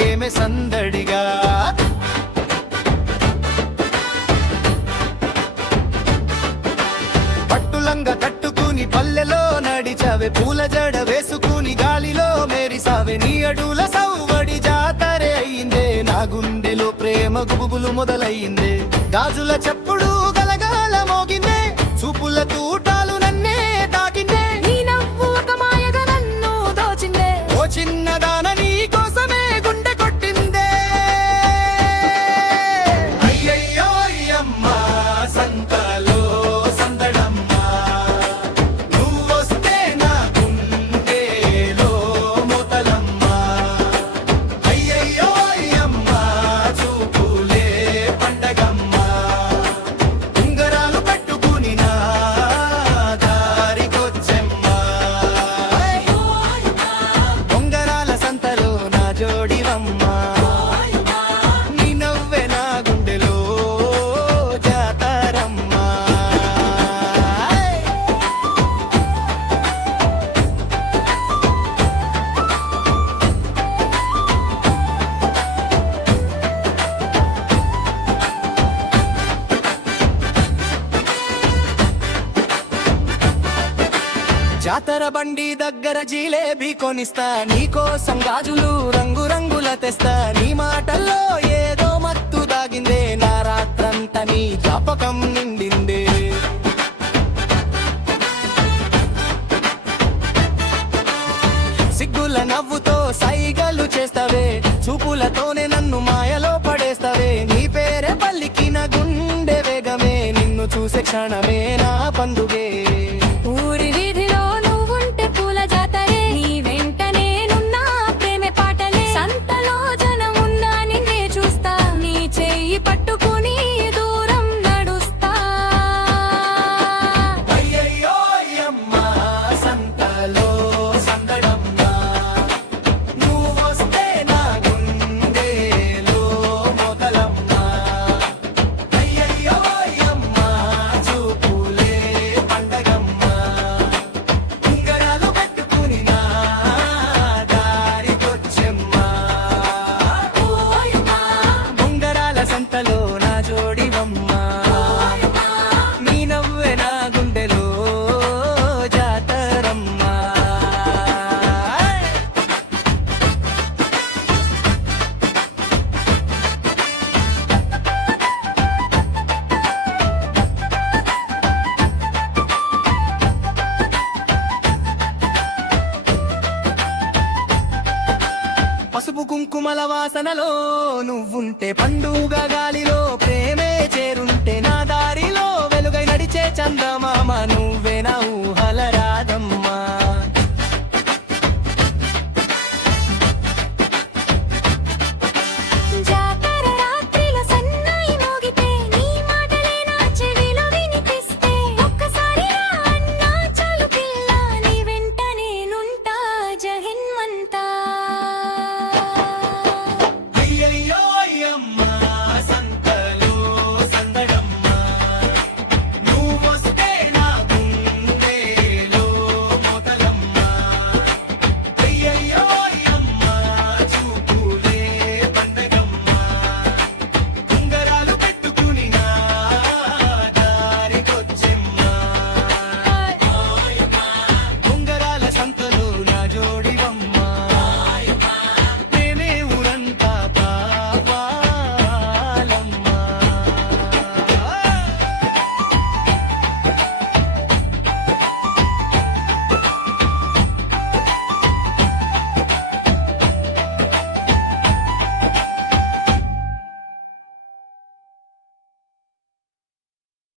ప్రేమ సందడిగా. పట్టులంగా కట్టుకుని పల్లెలో నడిచావే, పూల జడ వేసుకుని గాలిలో మేరిసావే. నీ అడుల సవ్వడి జాతరే అయిందే, నా గుండెలో ప్రేమ గుబులు మొదలయ్యిందే. గాజుల చప్పుడు గలగాల మోగిందే, చూపుల తూటాలు నన్నే తాకిందే. నీ నవ్వు ఒక మాయగా నన్ను దోచిందే, ఓ చిన్నదాన నీ కోసమే గుండె కొట్టిందే. అయ్యయ్యో అయ్యమ్మా సంతలో సందడమ్మా, నువ్వొస్తే నా గుండెలో మొదలమ్మా. అయ్యయ్యో అయ్యమ్మా చూపులే పండగమ్మా, ఉంగరాలు పట్టుకుని నా దారికొచ్చెమ్మా. ఉంగరాల సంతలో నా జోడివమ్మా, నీ నవ్వే నా గుండెలో జాతరమ్మా. జాతర బండి దగ్గర జిలేబీ కొనిస్తా, నీకోసం గాజులు రంగు రంగుల తెస్తా. నీ మాటల్లో ఏదో మత్తు దాగిందే, నా రాత్రంతా నీ జ్ఞాపకం నిండిందే. సిగ్గుల నవ్వుతో సైగలు చేస్తావే, చూపులతోనే నన్ను మాయలో పడేస్తావే. నీ పేరే పల్లికిన గుండె వేగమే, నిన్ను చూసే క్షణమే నా పండుగే. ఊరి వీధిలో నువ్వుంటే పూల జాతరే, నీ వెంట నేనున్నా ప్రేమే పాటలే. సంతలో జనమున్నా నిన్నే చూస్తా, నీ చెయ్యి పట్టుకుని దూరం నడుస్తా. అయ్యయ్యో అయ్యమ్మా సంతలో సందడమ్మా, నువ్వొస్తే నా గుండెలో మొదలమ్మా. అయ్యయ్యో అయ్యమ్మా చూపులే పండగమ్మా, ఉంగరాలు పెట్టుకుని నా దారికొచ్చెమ్మా. ఉంగరాల సంతలో నా జోడివమ్మా, నీ నవ్వే నా గుండెలో జాతరమ్మా. పసుపు కుంకుమల వాసనలో నువ్వుంటే, పండుగ గాలిలో ప్రేమే చేరుంటే, నా దారిలో వెలుగై నడిచే చందమామ